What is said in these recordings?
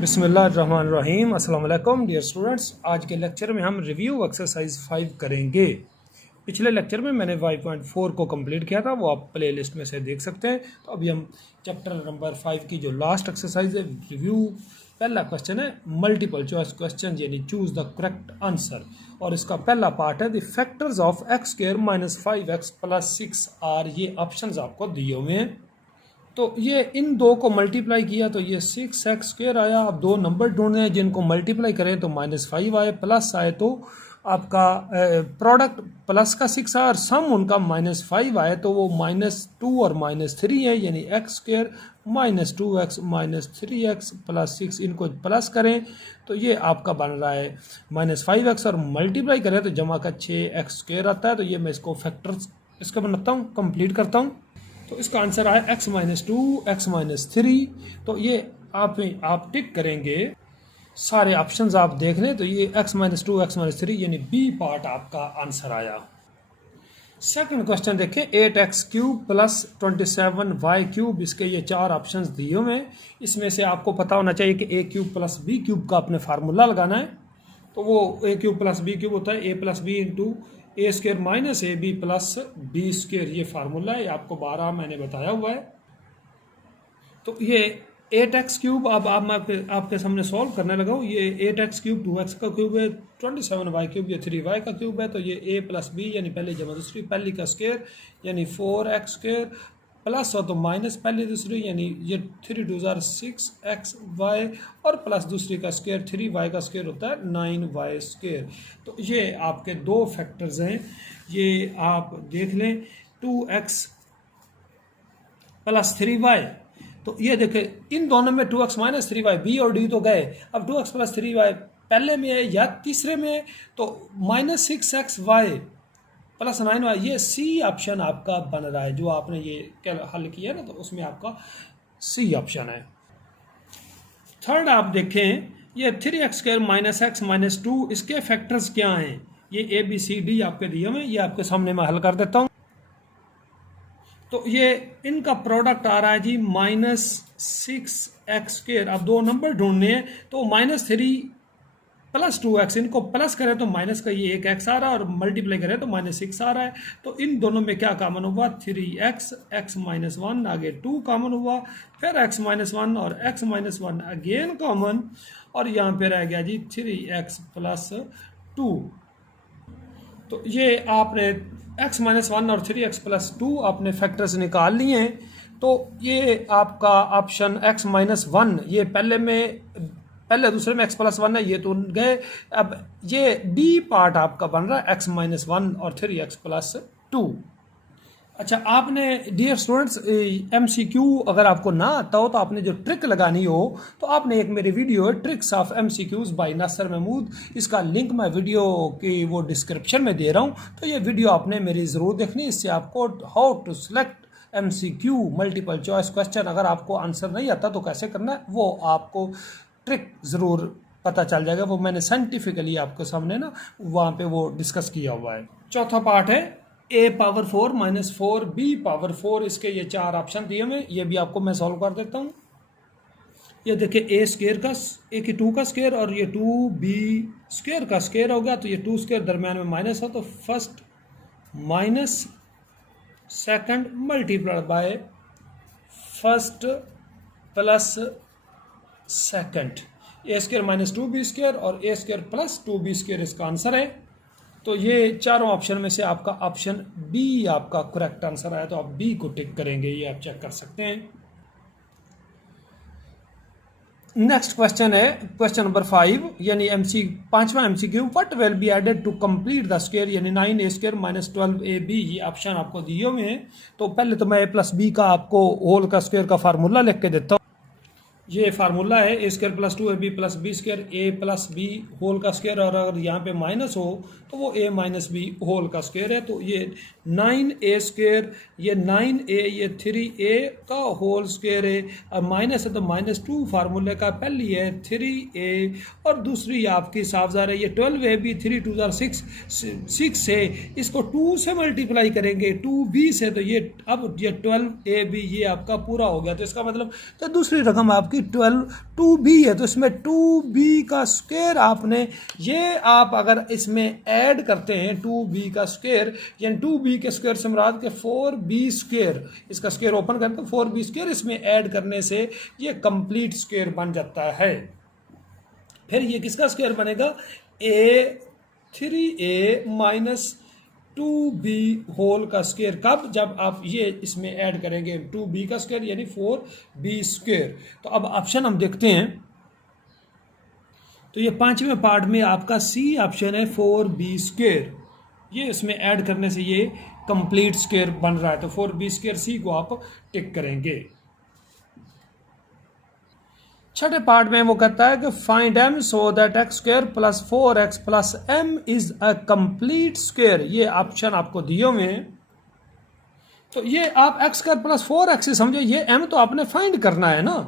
बिस्मिल्लाहिर्रहमानिर्रहीम। अस्सलाम वालेकुम डियर स्टूडेंट्स। आज के लेक्चर में हम रिव्यू एक्सरसाइज 5 करेंगे। पिछले लेक्चर में मैंने 5.4 को कंप्लीट किया था, वो आप प्ले लिस्ट में से देख सकते हैं। तो अभी हम चैप्टर नंबर 5 की जो लास्ट एक्सरसाइज है रिव्यू, पहला क्वेश्चन है मल्टीपल चॉइस क्वेश्चन यानी चूज द करेक्ट आंसर, और इसका पहला पार्ट है the factors of x square minus 5x plus 6 are. ये ऑप्शंस आपको दिए हुए हैं। तो ये इन दो को मल्टीप्लाई किया तो ये 6x² आया। अब दो नंबर ढूंढने हैं जिनको मल्टीप्लाई करें तो -5 आए, प्लस आए तो आपका प्रोडक्ट प्लस का 6 आए और सम उनका -5 आए तो वो -2 और -3 है, यानी x² -2x -3x प्लस 6। इनको प्लस करें तो ये आपका बन रहा है -5x, और मल्टीप्लाई करें तो जमा का 6x² आता है। तो ये मैं इसको फैक्टर्स इसका बनाता हूँ, कंप्लीट करता हूँ। तो इसका आंसर आया x -2 x -3। तो ये आप टिक करेंगे, सारे ऑप्शंस आप देख लें तो ये x -2 x -3 यानी बी पार्ट आपका आंसर आया। सेकंड क्वेश्चन देखें, 8x³ प्लस 27y³। इसके ये चार ऑप्शंस दिए हुए हैं। इसमें से आपको पता होना चाहिए कि a³ प्लस b³ का आपने फार्मूला लगाना है। तो वो a³ प्लस b³ होता है a plus b into a² minus ab plus b²। ये फार्मूला है, आपको 12 मैंने बताया हुआ है। तो ये 8x³ अब आप आपके सामने सॉल्व करने लगा हूँ। ये 8x³ 2x का क्यूब है, 27y³ ये 3y का क्यूब है। तो ये a प्लस b यानी पहली जमा दूसरी, पहली का स्क्वायर यानी 4x² प्लस हो तो माइनस पहली दूसरी यानी ये 3 2 6xy, और प्लस दूसरी का स्क्वायर 3y का स्क्वायर होता है 9y²। तो ये आपके दो फैक्टर्स हैं, ये आप देख लें 2x प्लस 3y। तो ये देखें इन दोनों में 2x माइनस 3y, b और d तो गए। अब 2x प्लस 3y पहले में है या तीसरे में है, तो -6xy प्लस 9y, ये सी ऑप्शन आपका बन रहा है। जो आपने ये हल किया ना, तो उसमें आपका सी ऑप्शन है। थर्ड आप देखें, ये 3x² माइनस x माइनस 2, इसके फैक्टर्स क्या हैं? ये ए बी सी डी आपके दिए हुए, ये आपके सामने मैं हल कर देता हूँ। तो ये इनका प्रोडक्ट आ रहा है जी -6x²। अब दो नंबर ढूंढने हैं तो -3 प्लस 2x, इनको प्लस करें तो माइनस का ये 1x आ रहा है, और मल्टीप्लाई करें तो -6 आ रहा है। तो इन दोनों में क्या कॉमन हुआ? 3x x -1 आगे 2 कॉमन हुआ, फिर x -1 और x -1 अगेन कॉमन, और यहाँ पे रह गया जी 3x प्लस 2। तो ये आपने x -1 और 3x प्लस 2 आपने फैक्टर्स निकाल लिए हैं। तो ये आपका ऑप्शन x -1, ये पहले दूसरे में x प्लस 1 है, ये तो गए। अब ये डी पार्ट आपका बन रहा है x -1 और 3x प्लस 2। अच्छा, आपने डियर स्टूडेंट्स MCQ अगर आपको ना आता हो तो आपने जो ट्रिक लगानी हो, तो आपने एक मेरी वीडियो है tricks of MCQs by Nasir Mahmood, इसका लिंक मैं वीडियो की वो डिस्क्रिप्शन में दे रहा हूँ। तो ये वीडियो आपने मेरी ज़रूर देखनी, इससे आपको how to select MCQ multiple choice question, अगर आपको आंसर नहीं आता तो कैसे करना है वो आपको ट्रिक ज़रूर पता चल जाएगा। वो मैंने साइंटिफिकली आपके सामने ना वहाँ पे वो डिस्कस किया हुआ है। चौथा पार्ट है a⁴ माइनस 4 b⁴। इसके ये चार ऑप्शन दिए हुए, ये भी आपको मैं सॉल्व कर देता हूँ। ये देखिए a² का a की 2 का स्क्वायर और ये 2b² का स्क्वायर होगा। तो ये 2² दरम्यान में माइनस हो तो first minus second multiplied by first plus second, a² minus 2b² और a² प्लस 2b² इसका आंसर है। तो ये चारों ऑप्शन में से आपका ऑप्शन बी आपका करेक्ट आंसर आया, तो आप बी को टिक करेंगे, ये आप चेक कर सकते हैं। नेक्स्ट क्वेश्चन है क्वेश्चन नंबर 5 यानी पांचवा MCQ, what will be added to complete the square यानी 9a² माइनस 12ab। ये ऑप्शन आपको दिए हुए हैं। तो पहले तो मैं a प्लस बी का आपको होल का स्क्वायर का फार्मूला लिख के देता हूँ। ये फार्मूला है a² plus 2ab plus b², a plus b whole का स्क्वायर, और अगर यहाँ पे माइनस हो तो वो a माइनस बी होल का स्क्वायर है। तो ये 9a², ये 9a, ये 3a का होल स्क्वायर है, और माइनस है तो -2 फार्मूले का, पहली है 3a और दूसरी आपकी साफजार है ये 12ab, 3 2 6 है, इसको 2 से मल्टीप्लाई करेंगे 2b से, तो ये अब ये 12ab ये आपका पूरा हो गया। तो इसका मतलब तो दूसरी रकम आपकी भी 12 2b है, तो इसमें 2b का स्क्वायर आपने, ये आप अगर इसमें ऐड करते हैं 2b का स्क्वायर, यानी 2b के स्क्वायर से मुराद के 4b स्क्वायर, इसका स्क्वायर ओपन करें तो 4b स्क्वायर इसमें ऐड करने से ये कंप्लीट स्क्वायर बन जाता है। फिर ये किसका स्क्वायर बनेगा, a3a माइनस 2b होल का स्क्वायर, कब, जब आप ये इसमें ऐड करेंगे 2b का स्क्वायर यानी 4b स्क्वायर। तो अब ऑप्शन हम देखते हैं, तो ये पांचवें पार्ट में आपका सी ऑप्शन है 4b स्क्वायर, ये इसमें ऐड करने से ये कंप्लीट स्क्वायर बन रहा है, तो 4b स्क्वायर सी को आप टिक करेंगे। छठे पार्ट में वो कहता है कि find m so that x square plus 4x plus m is a complete square, ये ऑप्शन आपको दिए हुए हैं। तो ये आप एक्स स्क्वायर प्लस 4x से समझे, ये m तो आपने फाइंड करना है ना।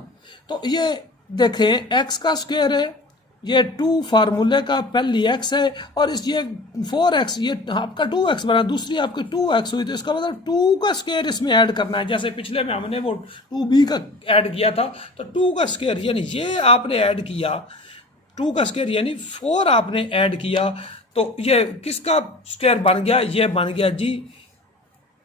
तो ये देखें x का स्क्वायर है, ये 2 फार्मूले का पहली x है, और इस ये 4x, ये आपका 2x बना, दूसरी आपकी 2x हुई, तो इसका मतलब 2 का स्क्वायर इसमें ऐड करना है। जैसे पिछले में हमने वो 2b का ऐड किया था, तो 2 का स्क्वायर यानी ये आपने ऐड किया, 2 का स्क्वायर यानी 4 आपने ऐड किया, तो ये किसका स्क्वायर बन गया, ये बन गया जी,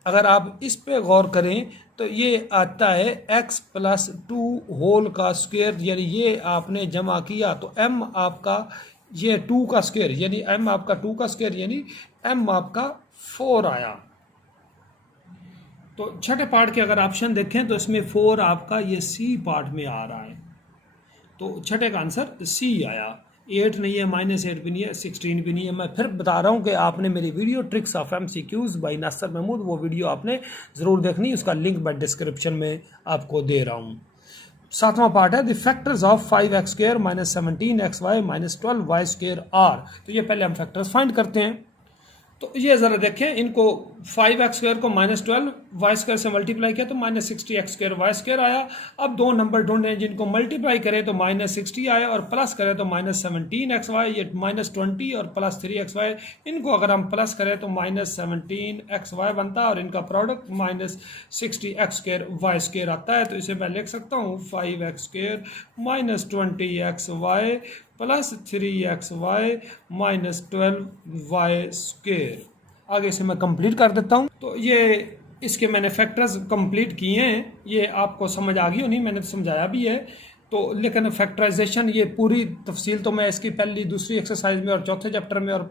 अगर आप इस पे गौर करें तो ये आता है x प्लस 2 होल का स्क्वायर, यानी ये आपने जमा किया तो m आपका ये 2 का स्क्वायर, यानी m आपका 2 का स्क्वायर यानी m आपका 4 आया। तो छठे पार्ट के अगर ऑप्शन देखें तो इसमें 4 आपका ये सी पार्ट में आ रहा है, तो छठे का आंसर सी आया। 8 नहीं है, -8 भी नहीं है, 16 भी नहीं है। मैं फिर बता रहा हूँ कि आपने मेरी video tricks of MCQs by Nasir Mahmood, वो वीडियो आपने ज़रूर देखनी, उसका लिंक मैं डिस्क्रिप्शन में आपको दे रहा हूँ। सातवां पार्ट है the factors of 5x square minus 17xy minus 12y square are. तो ये पहले हम फैक्टर्स फाइंड करते हैं। तो ये ज़रा देखें, इनको 5x स्क्वायर को -12y स्क्वायर से मल्टीप्लाई किया तो -60x स्क्वायर वाई स्क्वायर आया। अब दो नंबर ढूंढे जिनको मल्टीप्लाई करें तो -60 आया और प्लस करें तो -17xy, ये -20 और +3xy, इनको अगर हम प्लस करें तो -17xy बनता है और इनका product -60x square Y square आता है। तो इसे मैं लिख सकता हूँ 5x square -20xy plus 3xy minus 12y square. आगे से मैं कंप्लीट कर देता हूँ। तो ये इसके मैंने फैक्टर्स कंप्लीट किए हैं, ये आपको समझ आ गई हो नहीं, मैंने तो समझाया भी है। तो लेकिन फैक्टराइजेशन ये पूरी तफसील तो मैं इसकी पहली दूसरी एक्सरसाइज में और चौथे चैप्टर में और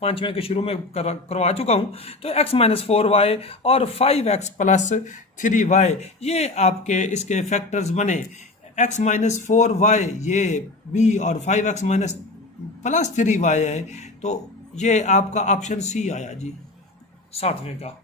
पाँचवें के शुरू में करवा चुका हूँ। तो x माइनस 4y और 5x प्लस 3y ये आपके इसके फैक्टर्स बने। x माइनस 4y ये b और 5x माइनस प्लस 3y है, तो ये आपका ऑप्शन सी आया जी, सातवें का।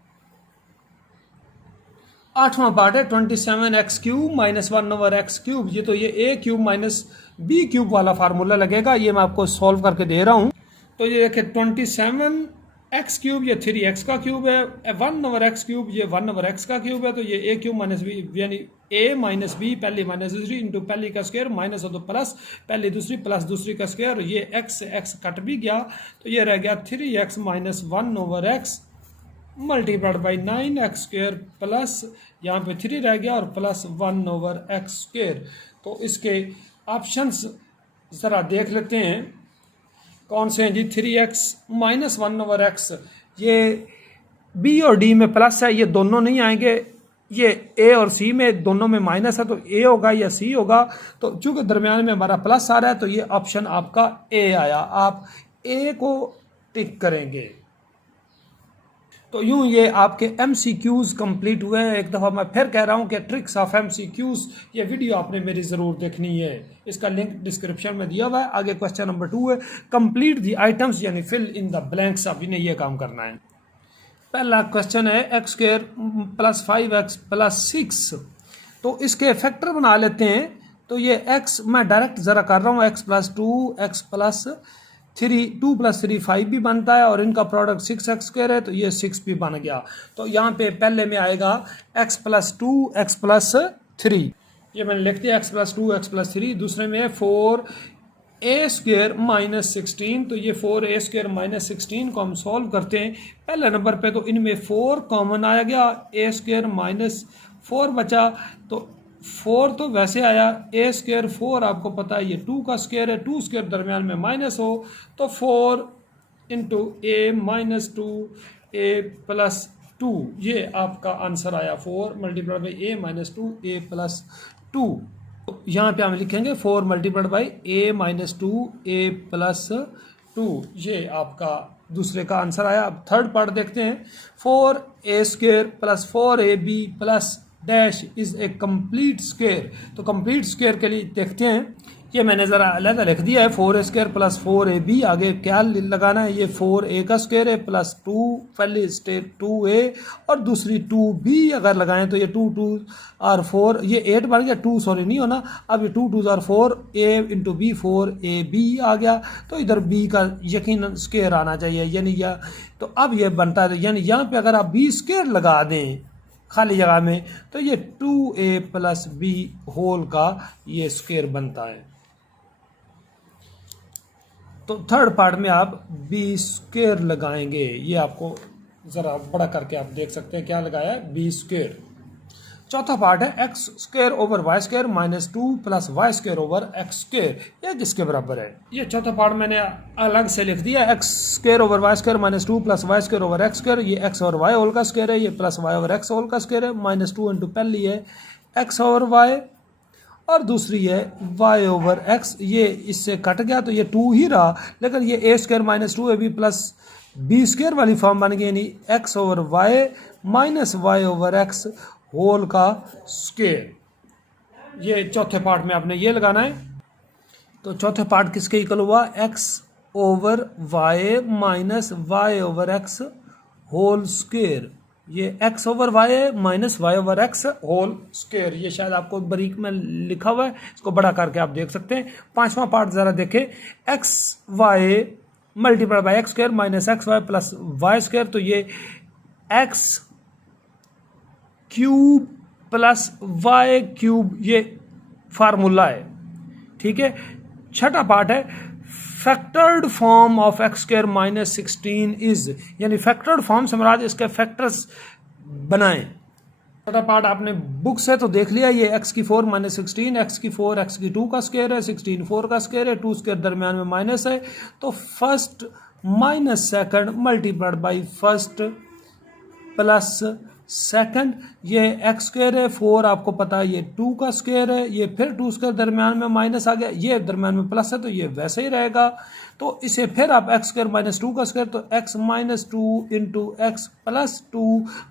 आठवां पार्ट है 27x cube minus 1/x cube. ये तो ये a cube minus b cube वाला फार्मूला लगेगा, ये मैं आपको सॉल्व करके दे रहा हूँ। तो ये देखिए 27x क्यूब ये 3x का क्यूब है, 1/x क्यूब ये 1/x का क्यूब है, तो ये a क्यूब माइनस b यानी a माइनस बी पहली माइनस दूसरी इंटू पहली का स्क्वायर माइनस हो तो प्लस पहली दूसरी प्लस दूसरी का स्क्वायर, ये x x कट भी गया तो ये रह गया 3x minus 1/x multiplied by 9x square plus यहाँ पे 3 रह गया और प्लस 1/x स्क्वायर। तो इसके ऑप्शंस ज़रा देख लेते हैं कौन से हैं जी। 3x माइनस 1/x ये b और d में प्लस है, ये दोनों नहीं आएंगे, ये a और c में दोनों में माइनस है तो a होगा या c होगा। तो चूंकि दरमियान में हमारा प्लस आ रहा है तो ये ऑप्शन आपका a आया, आप a को टिक करेंगे। तो यूं ये आपके MCQs कंप्लीट हुए हैं। एक दफ़ा मैं फिर कह रहा हूं कि ट्रिक्स ऑफ MCQs ये वीडियो आपने मेरी ज़रूर देखनी है, इसका लिंक डिस्क्रिप्शन में दिया हुआ है। आगे क्वेश्चन नंबर 2 है कंप्लीट द आइटम्स यानी फिल इन द ब्लैंक्स। अब इन्हें ये काम करना है। पहला क्वेश्चन है x square plus 5x plus 6, तो इसके फैक्टर बना लेते हैं। तो ये x मैं डायरेक्ट ज़रा कर रहा हूँ, x plus 2 x plus 3 2 plus 3 5 भी बनता है और इनका प्रोडक्ट 6x स्क्वायर है तो ये 6 भी बन गया। तो यहाँ पे पहले में आएगा x प्लस 2 x प्लस 3, ये मैंने लिख दिया x प्लस 2 x प्लस 3। दूसरे में 4a स्क्वायर माइनस 16, तो ये 4a स्क्वायर माइनस 16 को हम सॉल्व करते हैं। पहले नंबर पे तो इनमें 4 कॉमन आ गया, a स्क्वायर माइनस 4 बचा, तो 4 तो वैसे आया, ए स्क्वायर 4 आपको पता है ये 2 का स्क्वायर है, 2 स्क्वायर दरमियान में माइनस हो तो 4 इंटू ए माइनस 2 ए प्लस 2, ये आपका आंसर आया 4 multiplied by A minus 2 A plus 2। यहाँ पे हम लिखेंगे 4 multiplied by A minus 2 A plus 2, ये आपका दूसरे का आंसर आया। अब थर्ड पार्ट देखते हैं। 4 a square plus 4 a b plus dash is a complete square. तो कंप्लीट स्क्वायर के लिए देखते हैं, ये मैंने ज़रा अलग लिख दिया है 4 a square plus 4 a B, आगे क्या लगाना है, ये 4 ए का स्क्वायर है प्लस 2 पहली स्टेप 2 ए और दूसरी 2 बी अगर लगाएं तो ये 2 2 और 4 ये 8 बन गया, 2 सॉरी नहीं होना, अब ये 2 2 और 4 ए इंटू बी 4 ए बी आ गया, तो इधर बी का यकीन स्क्वायर आना चाहिए, यानी या तो अब ये बनता है, यानी यहाँ पे अगर आप बी स्क्वायर लगा दें खाली जगह में तो ये 2a प्लस बी होल का ये स्क्वायर बनता है। तो थर्ड पार्ट में आप बी स्क्वायर लगाएंगे, ये आपको ज़रा बड़ा करके आप देख सकते हैं क्या लगाया है, बी स्क्वायर। चौथा पार्ट है x square over y square minus 2 plus y square over x square, ये किसके बराबर है। ये चौथा पार्ट मैंने अलग से लिख दिया, x square over y square minus 2 plus y square over x square, ये एक्स और वाई होल का स्क्वायर है, ये plus y over x whole का स्क्वायर है, माइनस 2 इंटू पहली है एक्स ओवर वाई और दूसरी है वाई ओवर एक्स, ये इससे कट गया तो ये 2 ही रहा, लेकिन ये a square minus 2 a b plus b square वाली फॉर्म बन गई, यानी x over y minus y over x whole का स्क्वायर। ये चौथे पार्ट में आपने ये लगाना है। तो चौथे पार्ट किसके इक्वल हुआ, x over y minus y over x whole square, ये x over y minus y over x whole square, ये शायद आपको बारीक में लिखा हुआ है, इसको बड़ा करके आप देख सकते हैं। पांचवा पार्ट जरा देखें, x y multiply by x square minus x y plus y square, तो ये x cube plus y cube ये फार्मूला है, ठीक है। छठा पार्ट है factored form of x square minus 16 is, यानी फैक्टर्ड फॉर्म से मुराद इसके फैक्टर्स बनाएं। छठा पार्ट आपने बुक से तो देख लिया, ये एक्स की 4 माइनस 16, एक्स की 4 एक्स की 2 का स्क्वायर है, 16 4 का स्क्वायर है, 2 स्क्वायर दरमियान में माइनस है, तो first minus second multiplied by first plus second, ये एक्स स्क्वायर है 4 आपको पता है ये 2 का स्क्वायर है, ये फिर 2 स्क्वायर दरमियान में माइनस आ गया, ये दरमियान में प्लस है तो ये वैसे ही रहेगा, तो इसे फिर आप एक्स स्क्वायर माइनस 2 का स्क्वायर, तो x minus 2 into x plus 2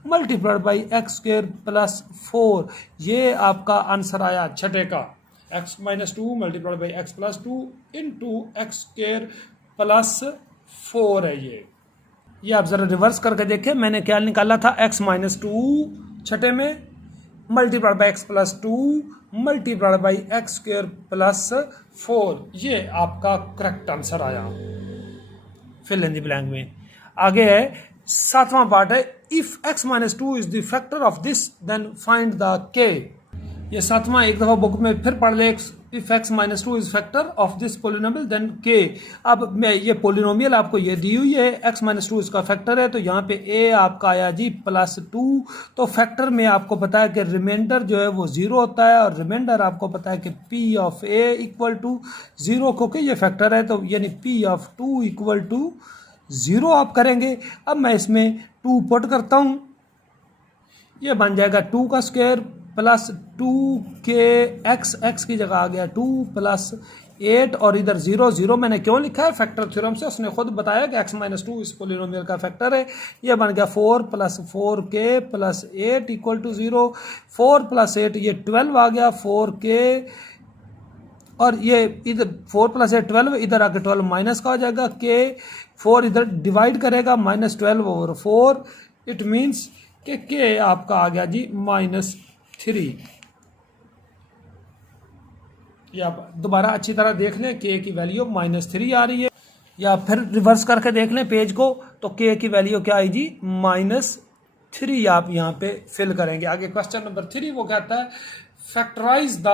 multiplied by x square plus 4, ये आपका आंसर आया छठे का, x minus 2 multiplied by x plus 2 into x square plus 4 है ये आप जरा रिवर्स करके देखें, मैंने क्या निकाला था, एक्स माइनस 2 छठे में multiplied by x plus 2 multiplied by x square plus 4, ये आपका करेक्ट आंसर आया फिल इन द ब्लैंक में। आगे है सातवां पार्ट है, if x minus 2 is the factor of this then find the k, ये सातवां एक दफा बुक में फिर पढ़ ले, if x minus 2 is factor of this polynomial then k. अब मैं ये पोलिनोमियल आपको ये दी हुई है, एक्स माइनस 2 इसका फैक्टर है, तो यहाँ पे ए आपका आया जी प्लस 2, तो फैक्टर में आपको पता है कि रिमाइंडर जो है वो 0 होता है, और रिमाइंडर आपको पता है कि p of a equal to 0, क्योंकि ये फैक्टर है तो यानी पी ऑफ 2 इक्वल टू 0 आप करेंगे। अब मैं इसमें 2 पुट करता हूँ, ये बन जाएगा 2 का स्क्वायर प्लस 2 के एक्स की जगह आ गया 2 प्लस 8, और इधर 0 0 मैंने क्यों लिखा है, फैक्टर थ्योरम से उसने खुद बताया कि एक्स माइनस 2 इस पोलिनोमियल का फैक्टर है, ये बन गया 4 प्लस 4 के प्लस 8 इक्वल टू 0, 4 प्लस 8 ये 12 आ गया 4 के, और ये इधर 4 प्लस 8 12, इधर आके 12 माइनस का हो जाएगा, के 4 इधर डिवाइड करेगा माइनस 12 ओवर 4, इट मीन्स के आपका आ गया जी -3। या आप दोबारा अच्छी तरह देख लें, के की वैल्यू -3 आ रही है, या फिर रिवर्स करके देख लें पेज को, तो के की वैल्यू क्या आई जी -3 आप यहाँ पे फिल करेंगे। आगे क्वेश्चन नंबर 3 वो कहता है फैक्टराइज द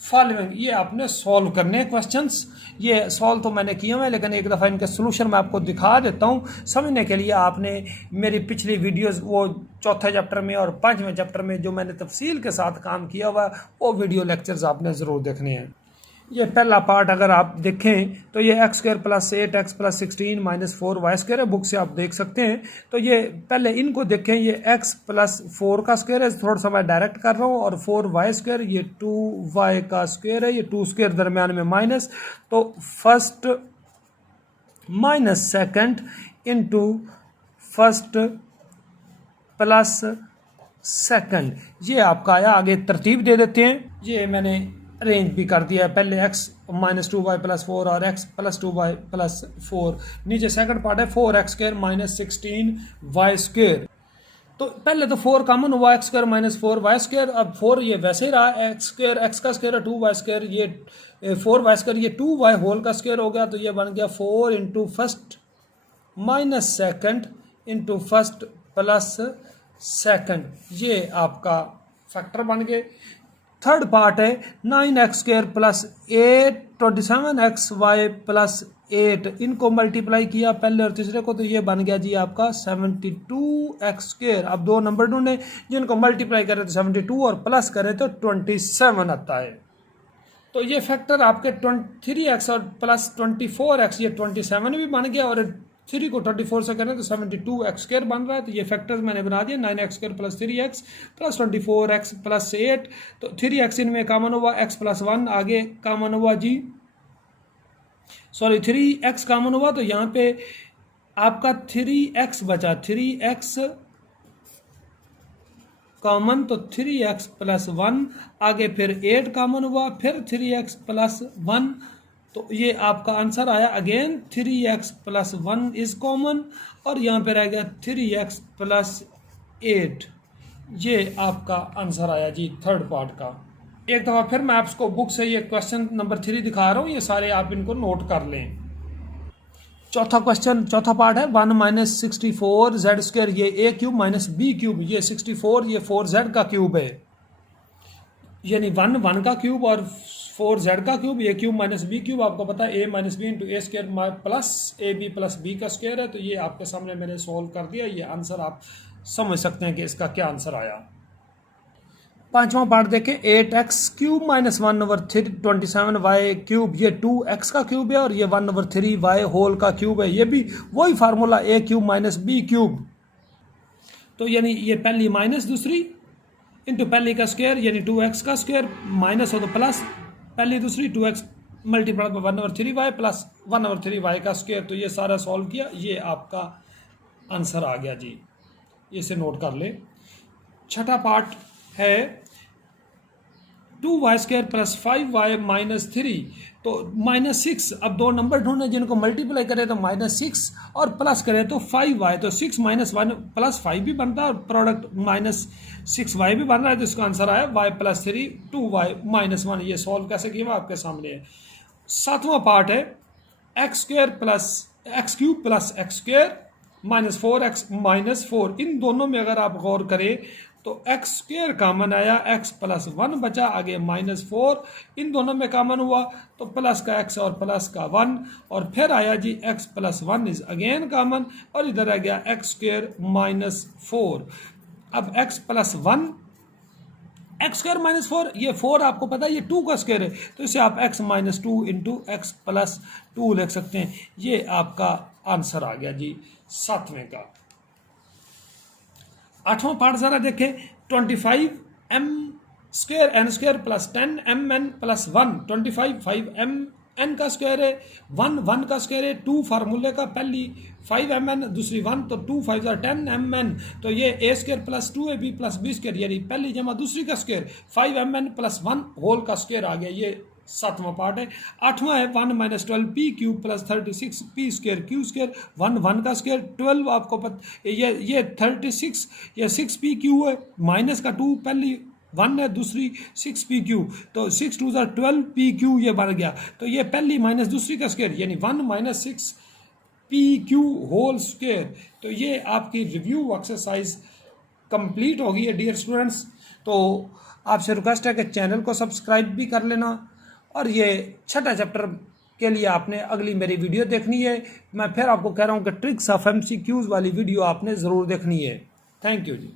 फॉलोइंग, ये आपने सॉल्व करने क्वेश्चंस। ये सॉल्व तो मैंने किए हुए, लेकिन एक दफ़ा इनके सोल्यूशन मैं आपको दिखा देता हूँ। समझने के लिए आपने मेरी पिछली वीडियोस, वो चौथे चैप्टर में और पांचवें चैप्टर में जो मैंने तफसील के साथ काम किया हुआ, वो वीडियो लेक्चर्स आपने ज़रूर देखने हैं। ये पहला पार्ट अगर आप देखें तो ये x square plus 8x plus 16 minus 4y square है, बुक से आप देख सकते हैं। तो ये पहले इनको देखें, ये x प्लस 4 का स्क्वायर है, थोड़ा सा मैं डायरेक्ट कर रहा हूँ, और 4y स्क्वायर, ये 2y का स्क्वायर है, ये 2 स्क्वायर दरमियान में माइनस, तो first minus second into first plus second, ये आपका आया। आगे तरतीब दे देते हैं, ये मैंने अरेंज भी कर दिया है, पहले x माइनस 2y प्लस 4 और x प्लस 2y प्लस 4, नीचे सेकंड पार्ट है 4x square minus 16y square. तो पहले तो 4 कॉमन हुआ, x square minus 4y square, अब 4 ये वैसे ही रहा, x स्क्वायर x का स्क्वायर है 2y स्क्वायर, ये 4y स्क्वायर, ये 2y होल का स्क्वायर हो गया, तो ये बन गया 4 into first minus second into first plus second, ये आपका फैक्टर बन गए। थर्ड पार्ट है 9x square plus 8 27xy plus 8, इनको मल्टीप्लाई किया पहले और तीसरे को, तो ये बन गया जी आपका 72x स्क्वायर। अब दो नंबर ढूंढे जिनको मल्टीप्लाई करें तो 72 और प्लस करें तो 27 आता है। तो ये फैक्टर आपके 3x और प्लस 24x, ये 27 भी बन गया, और 3 को 24 से करें तो 72x स्क्वायर बन रहा है। तो ये फैक्टर्स मैंने बना दिया, 9x square plus 3x plus 24x plus 8, तो 3x इनमें कॉमन हुआ, x प्लस 1 आगे कॉमन हुआ जी, सॉरी 3x कॉमन हुआ, तो यहाँ पे आपका 3x बचा, 3x कॉमन, तो 3x प्लस 1 आगे फिर 8 कॉमन हुआ, फिर 3x प्लस 1, तो ये आपका आंसर आया। Again 3x plus 1 is common, और यहाँ पे रह गया 3x प्लस 8, ये आपका आंसर आया जी थर्ड पार्ट का। एक दफ़ा फिर मैं आपको बुक से ये क्वेश्चन नंबर 3 दिखा रहा हूँ, ये सारे आप इनको नोट कर लें। चौथा क्वेश्चन, चौथा पार्ट है 1 माइनस 64 जेड स्क्वायर, ये ए क्यूब माइनस बी क्यूब, ये 64 ये 4z का क्यूब है, यानी 1 का क्यूब और 4z का cube, a cube minus b cube, आपको पता है a minus b into a square plus a b plus b का स्क्वायर है। तो ये आपके सामने मैंने सॉल्व कर दिया, ये आंसर आप समझ सकते हैं कि इसका क्या आंसर आया। पांचवा पार्ट देखें, 8x cube minus 1/27y cube, ये 2x का क्यूब है, और ये 1/3y होल का क्यूब है, ये भी वही formula a cube minus b cube, तो यानी ये पहली माइनस दूसरी इंटू पहली का स्क्वायर, यानी 2x का स्क्वायर माइनस हो तो प्लस पहली दूसरी 2x multiply by 1/3y plus 1/3y का स्क्वायर, तो ये सारा सॉल्व किया, ये आपका आंसर आ गया जी, इसे नोट कर ले। छठा पार्ट है 2y square plus 5y minus 3, तो माइनस 6, अब दो नंबर ढूंढने जिनको मल्टीप्लाई करें तो माइनस 6 और प्लस करें तो 5y, तो 6 माइनस 1 प्लस 5 भी बनता है, और प्रोडक्ट माइनस 6y भी बन रहा है, तो इसका आंसर आया y प्लस 3 2y माइनस 1। ये सॉल्व कैसे किया आपके सामने है। सातवां पार्ट है x square plus x cube plus x square minus 4x minus 4, इन दोनों में अगर आप गौर करें तो एक्स स्क्वायर कॉमन आया, x प्लस 1 बचा, आगे माइनस 4, इन दोनों में कॉमन हुआ तो प्लस का x और प्लस का 1, और फिर आया जी x plus 1 is again common, और इधर आ गया एक्स स्क्वायर माइनस 4। अब x plus 1 x square minus 4, ये 4 आपको पता है ये 2 का स्क्वायर है, तो इसे आप x minus 2 into x plus 2 लिख सकते हैं। ये आपका आंसर आ गया जी सातवें का। आठवां पार्ट जरा देखें, 25m square n square plus 10mn plus 1, 25 5mn का स्क्वायर है, 1 का स्क्वायर है, 2 फार्मूले का, पहली 5mn दूसरी 1, तो 2 5 10mn, तो ये a square plus 2ab plus b square, यानी पहली जमा दूसरी का स्क्वायर 5mn प्लस 1 होल का स्क्वायर आ गया। ये सातवां पार्ट है। आठवां है 1 minus 12 P cube plus 36 P square Q square, 1 का स्क्वायर 12 आपको पता, ये 36, ये 6 पी क्यू है, माइनस का 2, पहली 1 है दूसरी 6 पी क्यू, तो 6 2 12 पी क्यू ये बन गया, तो ये पहली माइनस दूसरी का स्क्वायर, यानी 1 minus 6 p q whole square. तो ये आपकी रिव्यू एक्सरसाइज कंप्लीट होगी है डियर स्टूडेंट्स। तो आपसे रिक्वेस्ट है कि चैनल को सब्सक्राइब भी कर लेना, और ये छठा चैप्टर के लिए आपने अगली मेरी वीडियो देखनी है। मैं फिर आपको कह रहा हूँ कि ट्रिक्स ऑफ MCQs वाली वीडियो आपने ज़रूर देखनी है। Thank you ji.